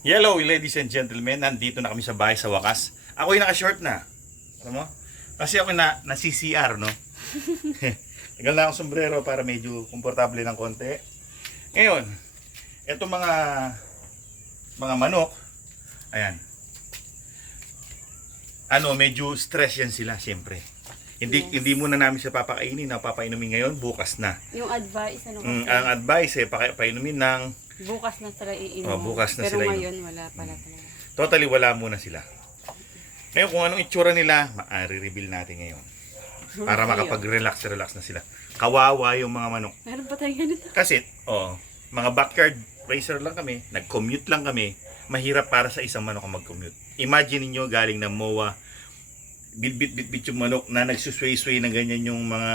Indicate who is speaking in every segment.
Speaker 1: Hello, ladies and gentlemen. Nandito na kami sa bahay sa wakas. Ako yung naka-short na. Alam mo? Kasi ako na, na CCR, no? Tagal na akong sombrero para medyo komportable ng konti. Ngayon, eto mga mga manok, ayan. Ano, medyo stress yan sila, siyempre. Hindi
Speaker 2: Yes.
Speaker 1: hindi muna namin siya papakainin, na papainumin ngayon, bukas na.
Speaker 2: Yung advice, ano
Speaker 1: Mm, ang advice eh, paka- painumin ng
Speaker 2: bukas na sila iinom.
Speaker 1: Oh, bukas na
Speaker 2: Pero
Speaker 1: sila iinom.
Speaker 2: ngayon, wala pala talaga.
Speaker 1: Totally wala muna sila. Ngayon kung anong itsura nila, ma-reveal natin ngayon. Para
Speaker 2: Ayun.
Speaker 1: makapag-relax-relax na sila. Kawawa yung mga manok.
Speaker 2: Meron pa tayo ganito.
Speaker 1: Kasi, oh, mga backyard racer lang kami, nag-commute lang kami, mahirap para sa isang manok ang mag-commute. Imagine niyo galing ng MOA, bit-bit-bit-bit yung manok na nagsusway-sway na ganyan yung mga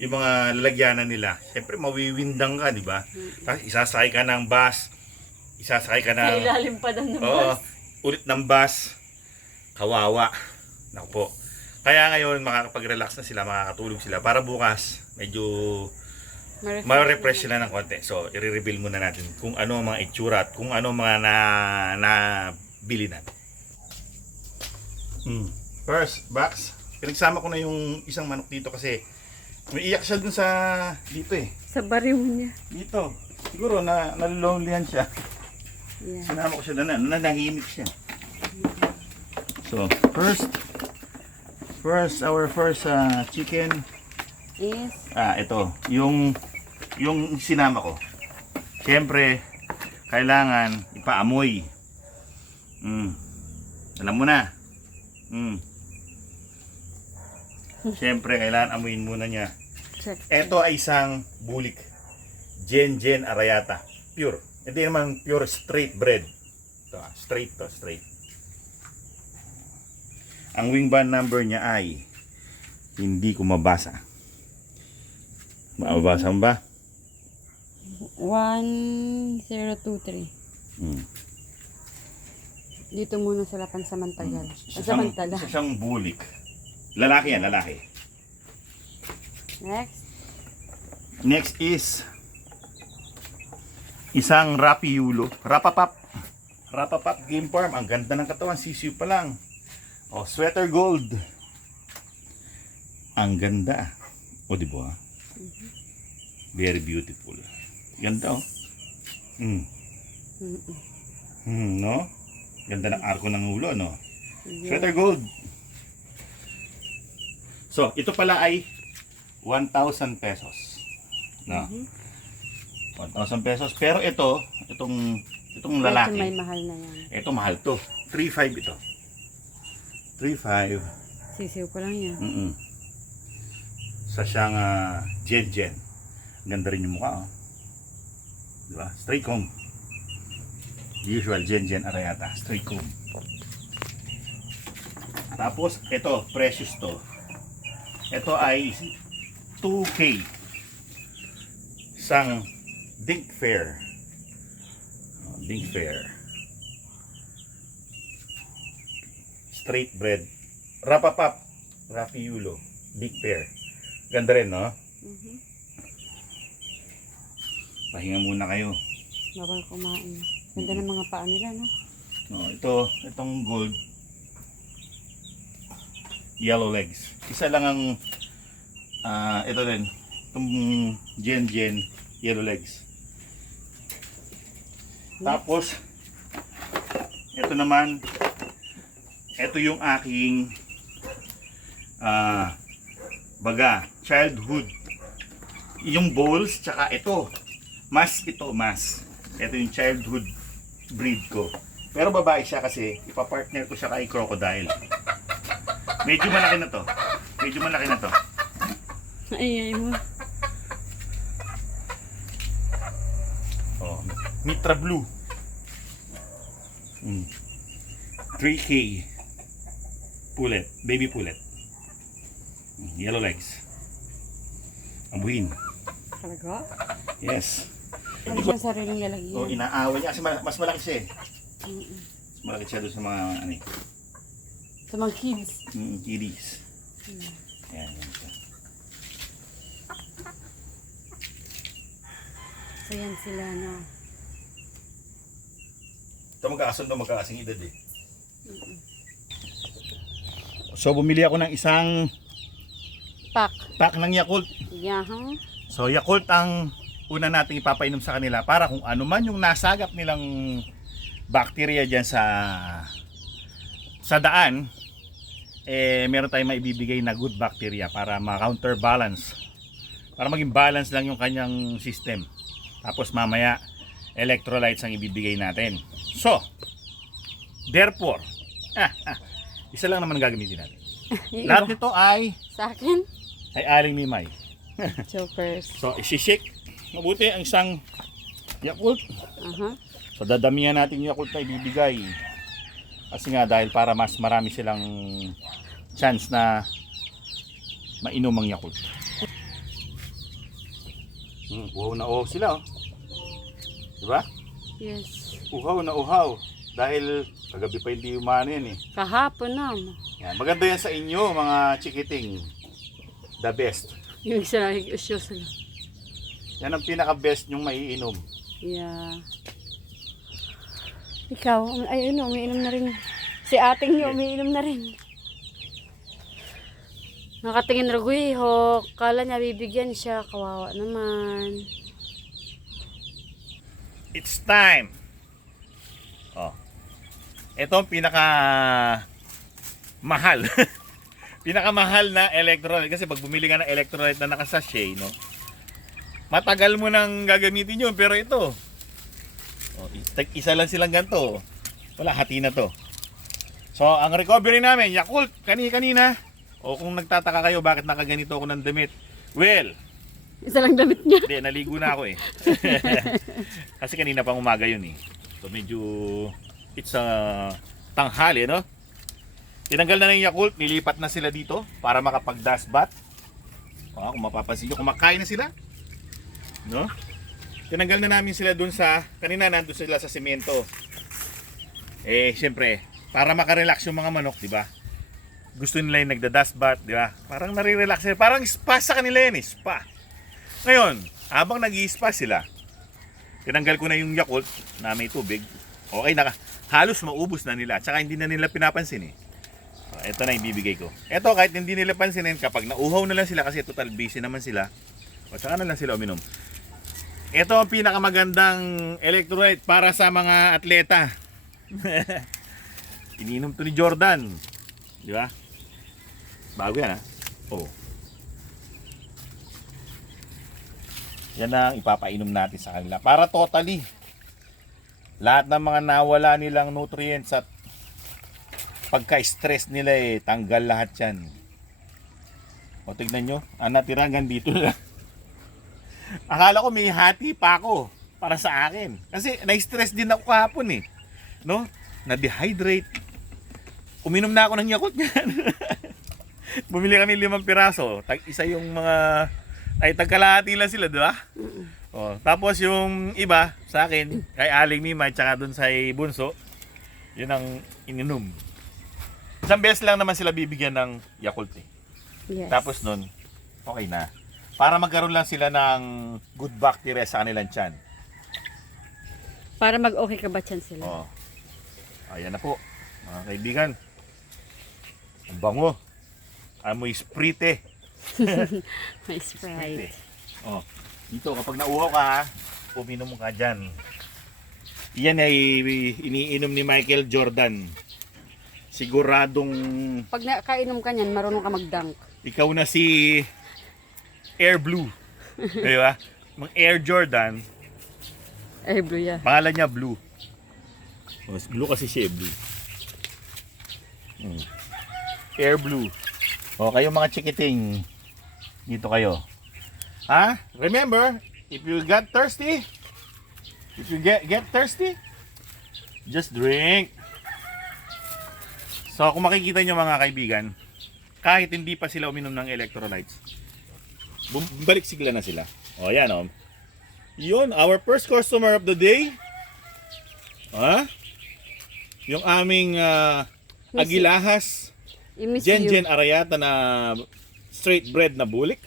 Speaker 1: yung mga lalagyanan nila. Siyempre, mawiwindang ka, di ba? Tapos isasakay ka ng bus, isasakay ka
Speaker 2: Sa
Speaker 1: ng...
Speaker 2: ilalim pa daw ng
Speaker 1: Oo,
Speaker 2: bus.
Speaker 1: ulit ng bus. Kawawa. Naku po. Kaya ngayon, makakapag-relax na sila, makakatulog sila. Para bukas, medyo
Speaker 2: Ma-refresh
Speaker 1: sila ng konti. So, i-reveal muna natin kung ano ang mga itsura at kung ano ang mga na, na bili natin. Hmm. First, box. Pinagsama ko na yung isang manok dito kasi may iyak siya dun sa dito eh.
Speaker 2: Sa bariw niya.
Speaker 1: Dito. Siguro na nalolonelyhan siya.
Speaker 2: Yeah.
Speaker 1: Sinama ko siya na, na nanahimik siya. So, first, first, our first uh, chicken,
Speaker 2: Is,
Speaker 1: ah, ito, yung, yung sinama ko. Siyempre, kailangan ipaamoy. Mm. Alam mo na. Mm. Siyempre, kailangan amuyin muna niya.
Speaker 2: check.
Speaker 1: Ito ay isang bulik. Gen Gen Arayata. Pure. Hindi naman pure straight bread. Ito, ah, straight to, straight. Ang wing band number niya ay hindi ko mabasa. Mababasa mo ba?
Speaker 2: 1023.
Speaker 1: Hmm.
Speaker 2: Dito muna sila pansamantagal.
Speaker 1: Isa siyang,
Speaker 2: Pansamantala.
Speaker 1: isa siyang bulik. Lalaki yan, lalaki.
Speaker 2: Next.
Speaker 1: Next is isang Rapi Yulo. Rapapap. Rapapap Game Farm. Ang ganda ng katawan. Sisiu pa lang. Oh, sweater gold. Ang ganda. O, di ba? Very beautiful. Ganda, oh. Mm. Hmm, no? Ganda ng arko ng ulo, no? Sweater gold. So, ito pala ay 1,000 pesos. No?
Speaker 2: Mhm.
Speaker 1: 1,000 pesos. Pero ito, itong itong
Speaker 2: Medyo may
Speaker 1: lalaki,
Speaker 2: mahal na yan.
Speaker 1: ito mahal to. 3,500 ito. 3,500.
Speaker 2: Sisiw pa lang yan.
Speaker 1: Mm Sa siyang ah, Jen Jen. Ganda rin yung mukha, oh. Di ba? Straight comb. Usual Jen Jen Arayata. Straight comb. Tapos, ito, precious to. Ito ay 2K. Isang Dink Fair. Oh, Dink Fair. Straight bread. Rapapap. Rafi Yulo. Big Fair. Ganda rin, no?
Speaker 2: Mhm.
Speaker 1: Pahinga muna kayo.
Speaker 2: Bawal kumain. Ganda ng mga paa nila, no?
Speaker 1: No, ito, itong gold. Yellow legs. Isa lang ang ah ito rin. Itong Gen Gen yellow legs. Tapos ito naman ito yung aking ah baga, childhood. Yung bowls tsaka ito. Mas ito, mas. Ito yung childhood breed ko. Pero babae siya kasi ipapartner ko siya kay crocodile. Medyo malaki na to. Medyo malaki na to.
Speaker 2: Ay, ay mo.
Speaker 1: Oh, Mitra Blue. Mm. 3K. Pulet. Baby pulet. Mm, Yellow legs. Abuhin.
Speaker 2: Talaga?
Speaker 1: Yes.
Speaker 2: Ano siya sariling lalagyan?
Speaker 1: So, inaaway niya kasi ma- mas malaki siya eh. Mas malaki siya doon sa mga ano eh,
Speaker 2: Sa mga kids.
Speaker 1: mm, kiddies.
Speaker 2: Mm.
Speaker 1: Ayan, yan siya.
Speaker 2: So yan sila, no?
Speaker 1: Ito magkakasundo, magkakasing edad eh. So bumili ako ng isang
Speaker 2: Pak.
Speaker 1: pack ng Yakult.
Speaker 2: Yaha.
Speaker 1: So Yakult ang una nating ipapainom sa kanila para kung ano man yung nasagap nilang bacteria diyan sa sa daan eh meron tayong maibibigay na good bacteria para ma-counterbalance para maging balance lang yung kanyang system tapos mamaya electrolytes ang ibibigay natin so therefore isa lang naman gagamitin natin lahat nito ay
Speaker 2: Sa akin?
Speaker 1: ay aling mimay
Speaker 2: Chokers.
Speaker 1: So, isi-shake. Mabuti ang isang Yakult.
Speaker 2: Aha.
Speaker 1: So, dadamihan natin yung Yakult na ibibigay. Kasi nga, dahil para mas marami silang chance na mainom ang Yakult. Hmm, uhaw na uhaw sila, oh. Diba?
Speaker 2: Yes.
Speaker 1: Uhaw na uhaw. Dahil kagabi pa hindi umano yan eh.
Speaker 2: Kahapon na.
Speaker 1: Yan. Maganda yan sa inyo, mga chikiting. The best.
Speaker 2: Yung isa lang, usyo sila.
Speaker 1: Yan ang pinaka-best yung maiinom.
Speaker 2: Yeah. Ikaw, ay ano, umiinom na rin. Si ating niyo, umiinom na rin. Nakatingin ragoy, ho. Kala niya bibigyan siya. Kawawa naman.
Speaker 1: It's time. Oh. Ito ang pinaka mahal. pinaka mahal na electrolyte kasi pag bumili ka ng electrolyte na nakasachet, no. Matagal mo nang gagamitin 'yun pero ito. Oh, isa lang silang ganto. Wala hati na to. So, ang recovery namin, Yakult, kani-kanina. O kung nagtataka kayo bakit nakaganito ako ng damit. Well,
Speaker 2: Isa lang damit niya.
Speaker 1: hindi, naligo na ako eh. Kasi kanina pang umaga yun eh. So medyo it's a tanghali, no? Tinanggal na ng Yakult, nilipat na sila dito para makapag-dust bath. O, kung mapapansin nyo, kumakain na sila. No? Tinanggal na namin sila dun sa, kanina nandun sila sa semento. Eh, syempre, para makarelax yung mga manok, di ba? Gusto nila yung nagda-dust bath, di ba? Parang nare-relax sila. Parang spa sa kanila yun eh, spa. Ngayon, habang nag spa sila, tinanggal ko na yung Yakult na may tubig. Okay na, halos maubos na nila. Tsaka hindi na nila pinapansin eh. Ito na yung bibigay ko. Ito kahit hindi nila pansinin, kapag nauhaw na lang sila kasi total busy naman sila, o saka na lang sila uminom. Ito ang pinakamagandang electrolyte para sa mga atleta. Ininom to ni Jordan. Di ba? Bago yan ha. Oh. Yan ang ipapainom natin sa kanila. Para totally, lahat ng mga nawala nilang nutrients at pagka-stress nila eh, tanggal lahat yan. O tignan nyo, ang natira dito lang. Akala ko may hati pa ako para sa akin. Kasi na-stress din ako kahapon eh. No? Na-dehydrate. Uminom na ako ng Yakult yan. Bumili kami limang piraso. Tag isa yung mga ay tagkalahati lang sila, di ba? Oh, tapos yung iba sa akin, kay Aling Mima at saka dun sa Bunso, yun ang ininom. Isang beses lang naman sila bibigyan ng Yakult eh.
Speaker 2: Yes.
Speaker 1: Tapos nun, okay na. Para magkaroon lang sila ng good bacteria sa kanilang tiyan.
Speaker 2: Para mag-okay ka ba dyan sila?
Speaker 1: Oh. Ayan na po, mga kaibigan. Ang bango. Amoy sprite.
Speaker 2: May Sprite.
Speaker 1: Oh, dito kapag nauhaw ka, uminom ka dyan. Iyan ay iniinom ni Michael Jordan. Siguradong
Speaker 2: Pag nakainom ka niyan, marunong ka mag-dunk.
Speaker 1: ikaw na si Air Blue. Di ba? Mang Air Jordan,
Speaker 2: Ay, blue yan.
Speaker 1: pangalan niya Blue. Oh, blue kasi siya eh, Blue. Hmm. Air Blue. O kayo mga chikiting, dito kayo. Ha? Remember, if you get thirsty, if you get get thirsty, just drink. So kung makikita nyo mga kaibigan, kahit hindi pa sila uminom ng electrolytes, balik sigla na sila. O yan o. Yun, our first customer of the day. Ha? Yung aming ah,
Speaker 2: Miss you.
Speaker 1: Agilahas Jen. Jen Arayata na straight bread na bulik.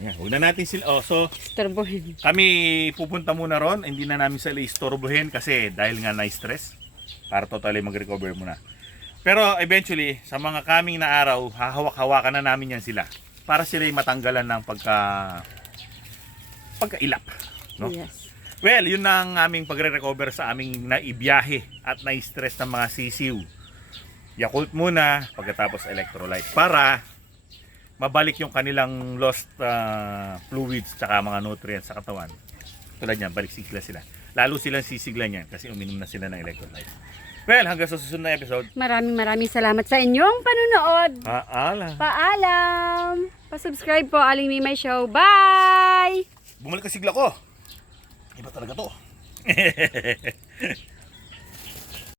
Speaker 1: yan. Huwag na natin sila. Oh, so,
Speaker 2: Starbohin.
Speaker 1: kami pupunta muna ron. Hindi na namin sila istorbohin kasi dahil nga na-stress. Para totally mag-recover muna. Pero eventually, sa mga kaming na araw, hahawak-hawakan na namin yan sila. Para sila ay matanggalan ng pagka... pagkailap. No?
Speaker 2: Yes.
Speaker 1: Well, yun na ang aming pagre-recover sa aming naibiyahe at na-stress ng mga sisiw. Yakult muna, pagkatapos electrolyte. Para mabalik yung kanilang lost ah, fluids tsaka mga nutrients sa katawan. Tulad niyan, balik sigla sila. Lalo silang sisigla niyan kasi uminom na sila ng electrolyte. Well, hanggang sa susunod na episode.
Speaker 2: Maraming maraming salamat sa inyong panunood.
Speaker 1: Paala.
Speaker 2: Paalam! Pa-subscribe po, Aling Mimay Show. Bye!
Speaker 1: Bumalik ang sigla ko. Iba talaga to.